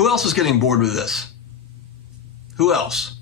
Who else is getting bored with this? Who else?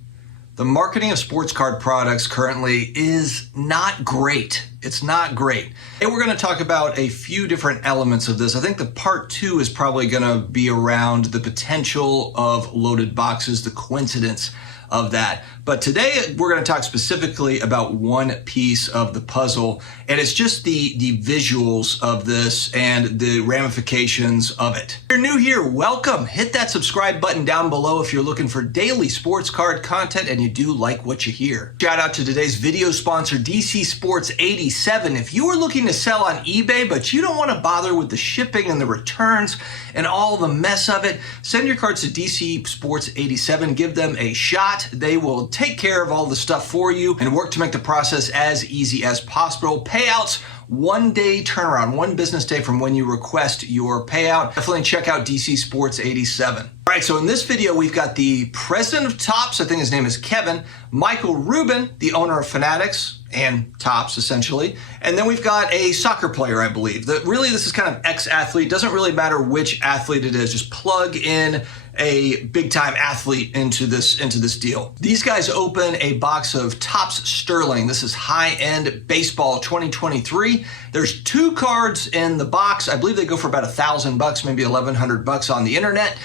The marketing of sports card products currently is not great. It's not great. And we're going to talk about a few different elements of this. I think the part 2 is probably going to be around the potential of loaded boxes, the coincidence of that. But today we're going to talk specifically about one piece of the puzzle, and it's just the visuals of this and the ramifications of it. If you're new here, welcome. Hit that subscribe button down below if you're looking for daily sports card content and you do like what you hear. Shout out to today's video sponsor, DC Sports 87. If you are looking to sell on eBay, but you don't want to bother with the shipping and the returns and all the mess of it, send your cards to DC Sports 87. Give them a shot. They will take care of all the stuff for you and work to make the process as easy as possible. Payouts, 1 day turnaround, 1 business day from when you request your payout. Definitely check out DC Sports 87. All right, so in this video, we've got the president of Topps, I think his name is Kevin, Michael Rubin, the owner of Fanatics and Topps, essentially. And then we've got a soccer player, I believe. Really, this is kind of ex-athlete. Doesn't really matter which athlete it is. Just plug in a big-time athlete into this deal. These guys open a box of Topps Sterling. This is high-end baseball 2023. There's 2 cards in the box. I believe they go for about $1,000, maybe $1,100 on the internet.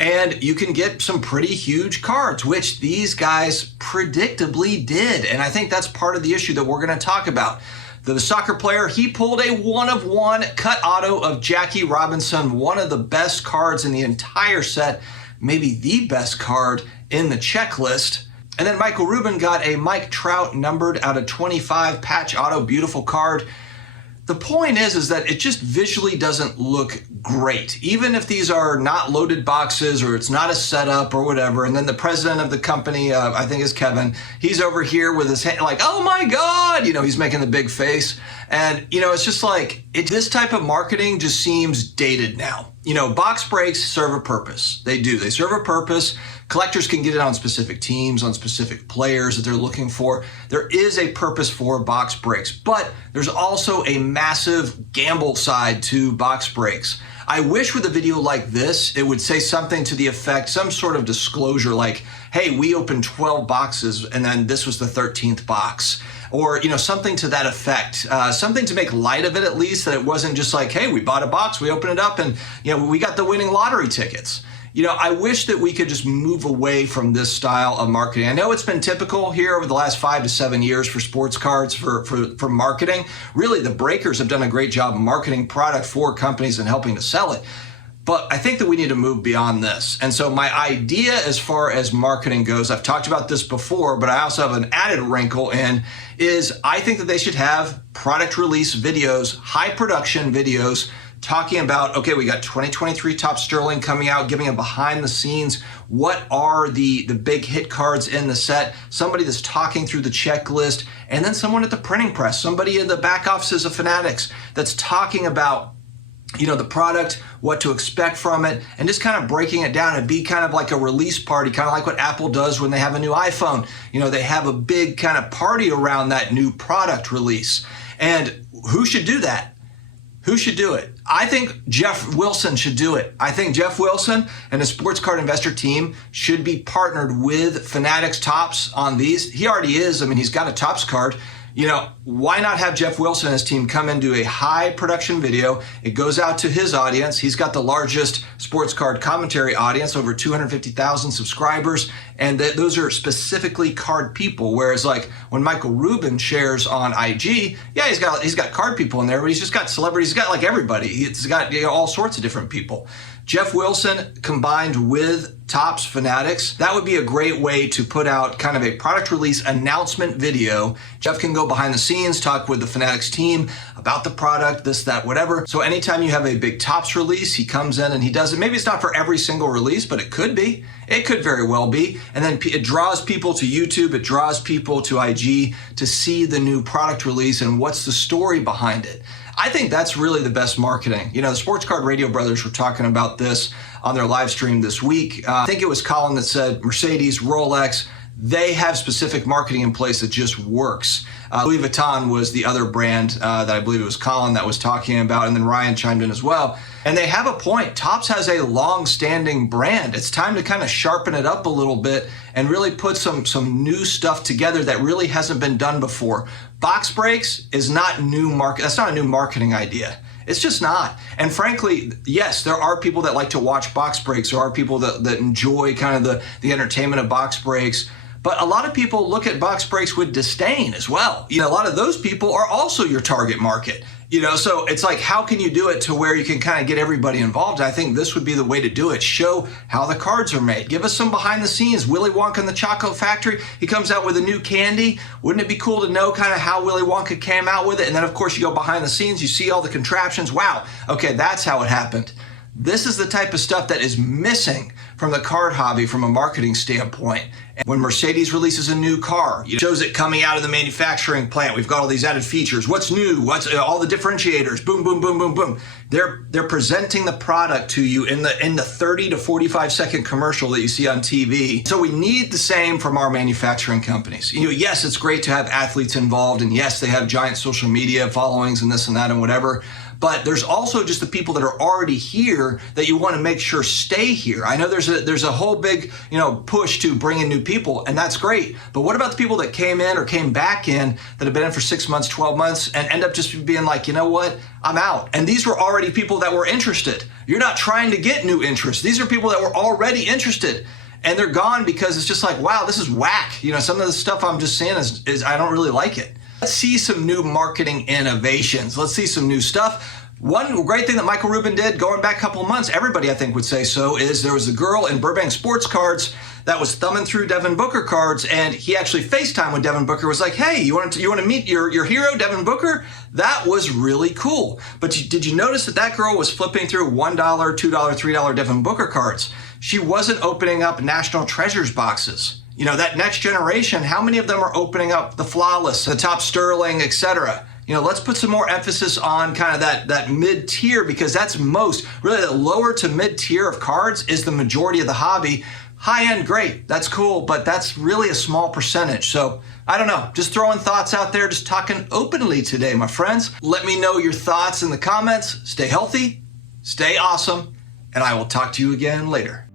And you can get some pretty huge cards, which these guys predictably did. And I think that's part of the issue that we're going to talk about. The soccer player, he pulled a 1-of-1 cut auto of Jackie Robinson, one of the best cards in the entire set, maybe the best card in the checklist. And then Michael Rubin got a Mike Trout numbered out of 25 patch auto, beautiful card. The point is that it just visually doesn't look great, even if these are not loaded boxes or it's not a setup or whatever. And then the president of the company, I think is Kevin, he's over here with his hand like, oh my God, he's making the big face. And, it's just like, this type of marketing just seems dated now. Box breaks serve a purpose. They do. They serve a purpose. Collectors can get it on specific teams, on specific players that they're looking for. There is a purpose for box breaks, but there's also a massive gamble side to box breaks. I wish with a video like this, it would say something to the effect, some sort of disclosure like, hey, we opened 12 boxes and then this was the 13th box. Or, something to that effect, something to make light of it at least, that it wasn't just like, hey, we bought a box, we opened it up and, we got the winning lottery tickets. I wish that we could just move away from this style of marketing. I know it's been typical here over the last 5 to 7 years for sports cards for marketing. Really, the breakers have done a great job marketing product for companies and helping to sell it. But I think that we need to move beyond this. And so my idea as far as marketing goes, I've talked about this before, but I also have an added wrinkle in, is I think that they should have product release videos, high production videos, talking about, okay, we got 2023 Topps Sterling coming out, giving a behind the scenes, what are the big hit cards in the set, somebody that's talking through the checklist, and then someone at the printing press, somebody in the back offices of Fanatics that's talking about the product, what to expect from it, and just kind of breaking it down and be kind of like a release party, kind of like what Apple does when they have a new iPhone. They have a big kind of party around that new product release. And who should do that? Who should do it? I think Jeff Wilson should do it. I think Jeff Wilson and his sports card investor team should be partnered with Fanatics Topps on these. He already is. He's got a Topps card. Why not have Jeff Wilson and his team come and do a high production video? It goes out to his audience. He's got the largest sports card commentary audience, over 250,000 subscribers, and those are specifically card people. Whereas like when Michael Rubin shares on IG, yeah, he's got card people in there, but he's just got celebrities. He's got like everybody. He's got all sorts of different people. Jeff Wilson combined with Topps Fanatics, that would be a great way to put out kind of a product release announcement video. Jeff can go behind the scenes, talk with the Fanatics team about the product, this, that, whatever. So anytime you have a big Topps release, he comes in and he does it. Maybe it's not for every single release, but it could be. It could very well be. And then it draws people to YouTube, it draws people to IG to see the new product release and what's the story behind it. I think that's really the best marketing. The Sports Card Radio Brothers were talking about this on their live stream this week. I think it was Colin that said Mercedes, Rolex, they have specific marketing in place that just works. Louis Vuitton was the other brand that I believe it was Colin that was talking about, and then Ryan chimed in as well. And they have a point. Topps has a long-standing brand. It's time to kind of sharpen it up a little bit and really put some new stuff together that really hasn't been done before. Box breaks is not new market. That's not a new marketing idea. It's just not. And frankly, yes, there are people that like to watch box breaks. There are people that enjoy kind of the entertainment of box breaks. But a lot of people look at box breaks with disdain as well. A lot of those people are also your target market. So it's like, how can you do it to where you can kind of get everybody involved? I think this would be the way to do it. Show how the cards are made. Give us some behind the scenes. Willy Wonka and the Chocolate Factory, he comes out with a new candy. Wouldn't it be cool to know kind of how Willy Wonka came out with it? And then, of course, you go behind the scenes. You see all the contraptions. Wow. Okay, that's how it happened. This is the type of stuff that is missing from the card hobby from a marketing standpoint. And when Mercedes releases a new car, it shows it coming out of the manufacturing plant. We've got all these added features. What's new? What's all the differentiators? Boom, boom, boom, boom, boom. They're presenting the product to you in the 30 to 45 second commercial that you see on TV. So we need the same from our manufacturing companies. Yes, it's great to have athletes involved, and yes, they have giant social media followings and this and that and whatever. But there's also just the people that are already here that you want to make sure stay here. I know there's a whole big push to bring in new people, and that's great. But what about the people that came in or came back in that have been in for 6 months, 12 months, and end up just being like, you know what, I'm out. And these were already people that were interested. You're not trying to get new interest. These are people that were already interested. And they're gone because it's just like, wow, this is whack. Some of the stuff I'm just seeing is I don't really like it. Let's see some new marketing innovations. Let's see some new stuff. One great thing that Michael Rubin did going back a couple of months, everybody I think would say so, is there was a girl in Burbank Sports Cards that was thumbing through Devin Booker cards, and he actually FaceTimed with Devin Booker, was like, hey, you want to meet your hero, Devin Booker? That was really cool. But did you notice that girl was flipping through $1, $2, $3 Devin Booker cards? She wasn't opening up National Treasures boxes. That next generation, how many of them are opening up the Flawless, the Top Sterling, etc.? Let's put some more emphasis on kind of that mid-tier, because that's really the lower to mid-tier of cards is the majority of the hobby. High-end, great, that's cool, but that's really a small percentage. So I don't know, just throwing thoughts out there, just talking openly today, my friends. Let me know your thoughts in the comments. Stay healthy, stay awesome, and I will talk to you again later.